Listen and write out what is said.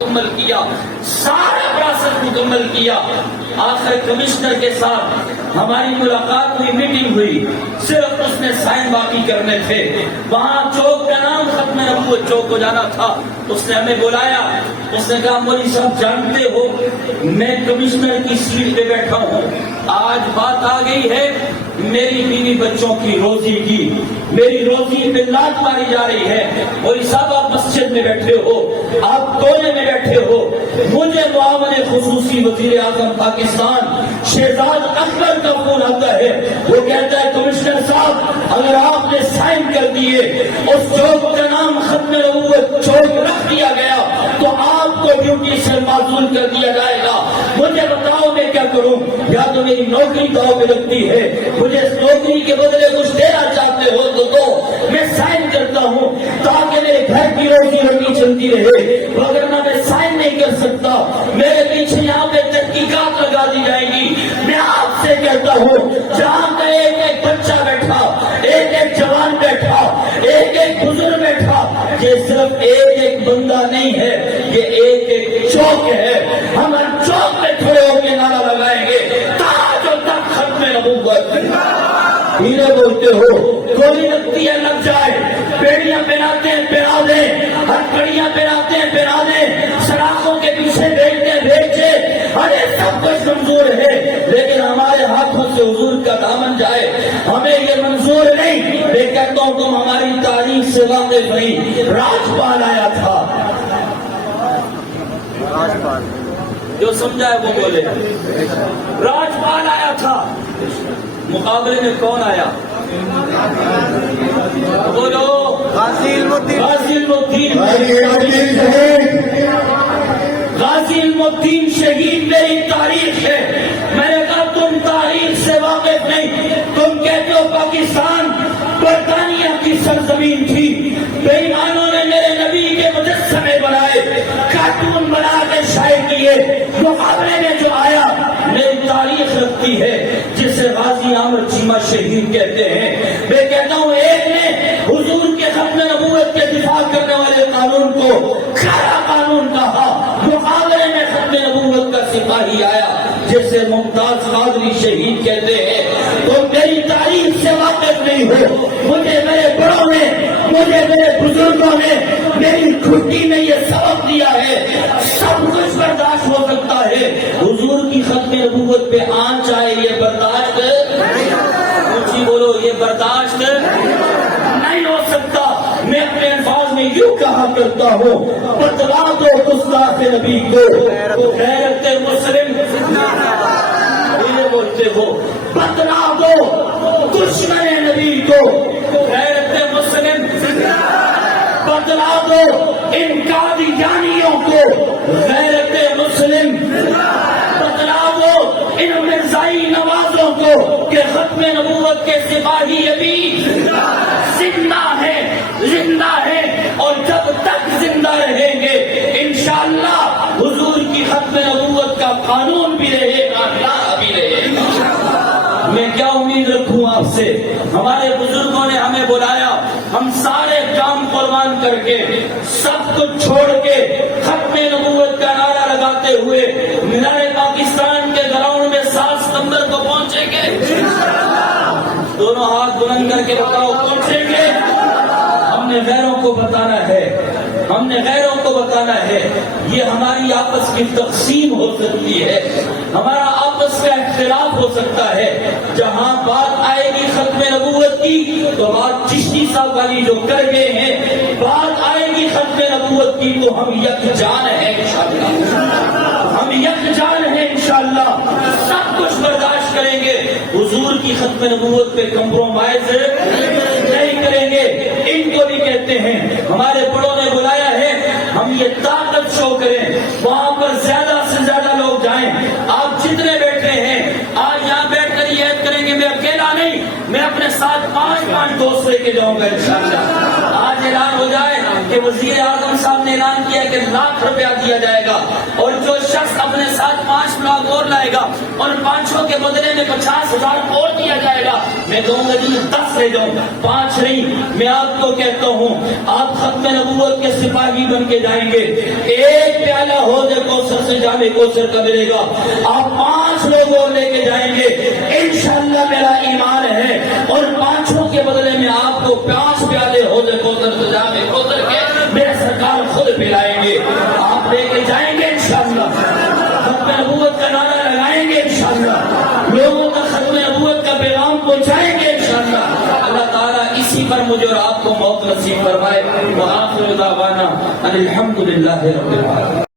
مکمل کیا، سارا پروسیس مکمل کیا۔ آخر کمشنر کے ساتھ ہماری ملاقات ہوئی، میٹنگ ہوئی، صرف اس نے سائن باقی کرنے تھے۔ وہاں چوک کا نام ختم نبوت چوک کو جانا تھا۔ اس نے ہمیں بلایا، اس نے کہا مولوی صاحب جانتے ہو میں کمشنر کی سیٹ پہ بیٹھا ہوں، آج بات آ گئی ہے میری بیوی بچوں کی روزی کی، میری روزی پہ لات ماری جا رہی ہے۔ مولوی صاحب آپ مسجد میں بیٹھے ہو، آپ کونے میں بیٹھے ہو، مجھے معاون خصوصی وزیر اعظم پاکستان شہزاد اکبر کا فون آتا ہے، وہ کہتا ہے کمشنر صاحب اگر آپ نے سائن کر دیے، اس چوک کا نام ختم نبوت چوک رکھ دیا گیا تو آپ کو ڈیوٹی سے معزول کر دیا جائے گا۔ مجھے بتاؤ میں کیا کروں؟ یا تو میری نوکری داؤ پہ لگتی ہے، مجھے اس نوکری کے بدلے کچھ دینا چاہتے ہو تو دو، میں سائن کرتا ہوں تاکہ میرے گھر کی روزی روٹی چلتی رہے، وگرنہ میں سائن نہیں کر سکتا، میرے پیچھے یہاں پہ تحقیقات لگا دی جائے گی۔ میں آپ سے کہتا ہوں جہاں کا ایک ایک بچہ بیٹھا، ایک ایک جوان بیٹھا، ایک ایک بزرگ بیٹھا، یہ صرف ایک ایک بندہ نہیں ہے، یہ ایک ایک چوک ہے۔ ہم ہر چوک میں کھڑے ہو کے نعرہ لگائیں گے تاج و تخت ختم نبوت۔ ہیرے بولتے ہو، گولی لگتی ہے لگ جائے، بیڑیاں پہناتے ہیں پہنا دیں، ہتھکڑیاں پہناتے ہیں پہنا دیں، سڑاخوں کے پیچھے بھیجتے ہیں بھیجے، ارے سب کچھ منظور ہے، لیکن ہمارے ہاتھوں سے حضور کا دامن جائے ہمیں یہ منظور نہیں۔ میں کہتا ہوں تم ہماری تاریخ سے واقف نہیں۔ راجپال آیا تھا، جو سمجھا ہے وہ بولے، راجپال آیا تھا، مقابلے میں کون آیا؟ بولو، غازی علم الدین شہید میری تاریخ ہے۔ میں نے کہا تم تاریخ سے واقف نہیں، تم کہتے ہو پاکستان برطانیہ کی سرزمین تھی، بے ایمانوں نے میرے نبی کے مجسمے بنائے، کارٹون بنا کے شائع کیے، مقابلے میں جو آیا میری تاریخ رکھتی ہے جسے غازی عامر چیمہ شہید کہتے ہیں۔ میں کہتا ہوں ایک نے حضور کے ختم نبوت کے دفاع کرنے والے قانون کو کھارا قانون کہا، مقابلے میں ختم نبوت کا سپاہی آیا جسے ممتاز قادری شہید کہتے ہیں۔ تو میری تاریخ سے واقف نہیں ہو، مجھے میرے بڑوں نے، مجھے میرے بزرگوں نے میری کھٹی میں یہ سبق دیا ہے، سب کچھ برداشت ہو سکتا ہے، حضور کی ختم نبوت پہ آنچ آئے یہ برداشت اونچی بولو، یہ برداشت نہیں ہو سکتا۔ میں اپنے الفاظ میں یوں کہا کرتا ہوں بتلا دو گستاخ نبی کو غیرت مسلم، بولتے ہو بتلا دو دشمن نبی کو غیرت مسلم، بتلا دو ان قادیانیوں کو غیرت مسلم، بتلا دو ان مرزائی نوازوں کو کہ ختم نبوت کے سپاہی ابھی زندہ ہے، زندہ ہے، اور جب تک زندہ رہیں گے انشاءاللہ حضور کی ختم نبوت کا قانون بھی رہے گا، لا بھی رہے گا۔ میں کیا امید رکھوں آپ سے؟ ہمارے بزرگوں نے ہمیں بلایا، ہم سارے کام قربان کر کے سب کچھ چھوڑ کے ختم نبوت کا نعرہ لگاتے ہوئے مینار پاکستان کے گراؤنڈ میں 7 ستمبر کو پہنچیں گے۔ دونوں ہاتھ بلند کر کے بتاؤ پہنچیں گے؟ ہم نے غیروں کو بتانا ہے، ہم نے غیروں کو بتانا ہے، یہ ہماری آپس کی تقسیم ہو سکتی ہے، ہمارا آپس کا اختلاف ہو سکتا ہے۔ جہاں بات آئے گی ختم نبوت کی تو بات چشتی صاحب والی جو کر گئے ہیں، بات آئے گی ختم نبوت کی تو ہم یکجان ہیں انشاءاللہ، ہم یکجان ہیں انشاءاللہ، سب کچھ برداشت کریں گے، حضور کی ختم نبوت پہ کمپرومائز نہیں کریں گے۔ ان کو بھی کہتے ہیں ہمارے بڑوں نے بلایا ہے، ہم یہ طاقت شو کریں، وہاں پر زیادہ سے زیادہ لوگ جائیں۔ آپ جتنے بیٹھے ہیں آج یہاں بیٹھ کر یہ عہد کریں گے میں اکیلا نہیں، میں اپنے ساتھ 5 دوست لے کے جاؤں گا انشاءاللہ۔ آج اعلان ہو جائے کہ وزیر اعظم صاحب نے اعلان کیا کہ 1,00,000 روپیہ دیا جائے گا، اور جو شخص اپنے ساتھ 5 لاکھ اور لائے گا اور 500 کے بدلے میں 50,000 اور دیا جائے گا، میں کہوں گا جی 10 لے جاؤں، 5 نہیں۔ میں آپ کو کہتا ہوں آپ ختم نبوت کے سپاہی بن کے جائیں گے، 1 پیالہ حوض کوثر سے جام کوثر کا ملے گا، آپ 5 لوگ اور لے کے جائیں گے، انشاءاللہ میرا ایمان ہے، اور 500 کے بدلے میں آپ کو 5 پیالے حوض کوثر سے جام کوثر کے میرے سرکار خود پلائیں گے، آپ لے کے جائیں گے انشاءاللہ، ختم نبوت کا نعرہ لگائیں گے انشاءاللہ، لوگوں کا ختم نبوت کا پیغام پہنچائیں گے انشاءاللہ۔ اللہ تعالیٰ اسی پر مجھے اور آپ کو موت نصیب فرمائے۔ وآخر دعوانا ان الحمدللہ رب العالمین۔